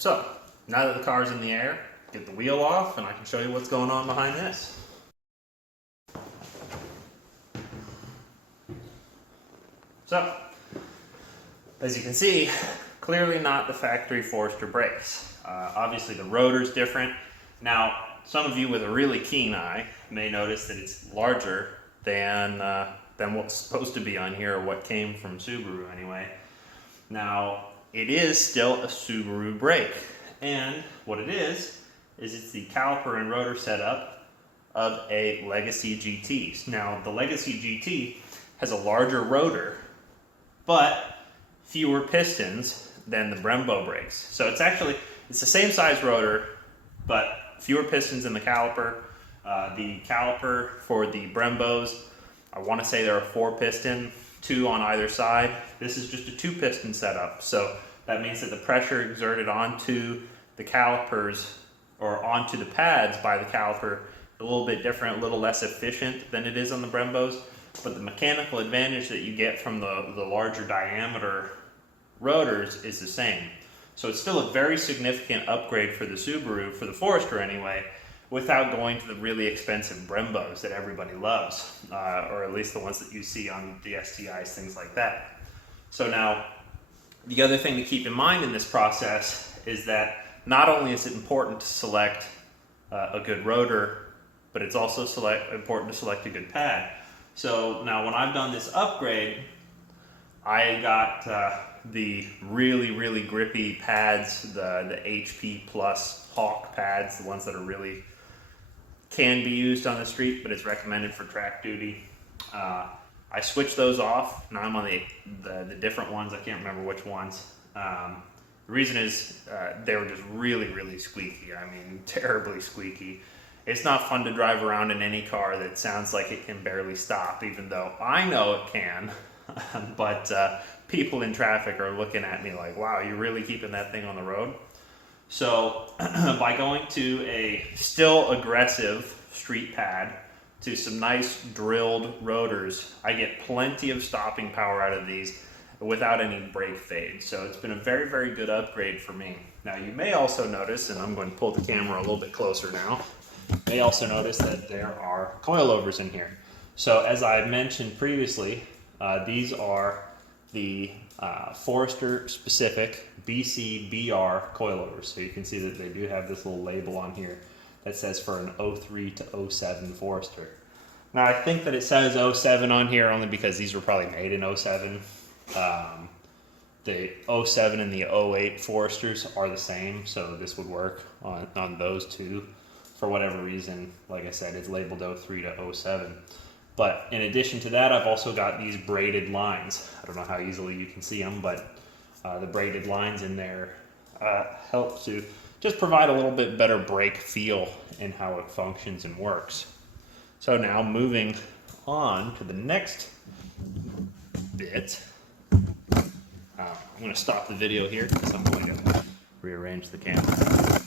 So, now that the car's in the air, get the wheel off and I can show you what's going on behind this. So, as you can see, clearly not the factory Forester brakes. Obviously the rotor's different. Now, some of you with a really keen eye may notice that it's larger than what's supposed to be on here, or what came from Subaru anyway. Now, it is still a Subaru brake, and what it is it's the caliper and rotor setup of a Legacy GT. Now, the Legacy GT has a larger rotor, but fewer pistons than the Brembo brakes. So it's the same size rotor, but fewer pistons in the caliper. The caliper for the Brembos, I want to say there are 4 piston, 2 on either side. This is just a 2-piston setup, so that means that the pressure exerted onto the calipers or onto the pads by the caliper a little bit different, a little less efficient than it is on the Brembos, but the mechanical advantage that you get from the larger diameter rotors is the same. So it's still a very significant upgrade for the Subaru, for the Forester anyway, without going to the really expensive Brembos that everybody loves, or at least the ones that you see on the STIs, things like that. So now, the other thing to keep in mind in this process is that not only is it important to select a good rotor, but it's also important to select a good pad. So now when I've done this upgrade, I got the really grippy pads, the HP Plus Hawk pads, the ones that are really can be used on the street, but it's recommended for track duty. I switched those off. Now I'm on the different ones. I can't remember which ones. The reason is they were just really squeaky. I mean, terribly squeaky. It's not fun to drive around in any car that sounds like it can barely stop, even though I know it can. But people in traffic are looking at me like, wow, you're really keeping that thing on the road? So by going to a still aggressive street pad to some nice drilled rotors, I get plenty of stopping power out of these without any brake fade. So it's been a very good upgrade for me. Now you may also notice, and I'm going to pull the camera a little bit closer now, you may also notice that there are coilovers in here. So as I mentioned previously, these are the Forester specific BCBR coilovers. So you can see that they do have this little label on here that says for an 03 to 07 Forester. Now I think that it says 07 on here only because these were probably made in 07. The 07 and the 08 Foresters are the same, so this would work on those two. For whatever reason, like I said, it's labeled 03 to 07. But in addition to that, I've also got these braided lines. I don't know how easily you can see them, but the braided lines in there help to just provide a little bit better brake feel in how it functions and works. So now moving on to the next bit. I'm going to stop the video here because I'm going to rearrange the camera.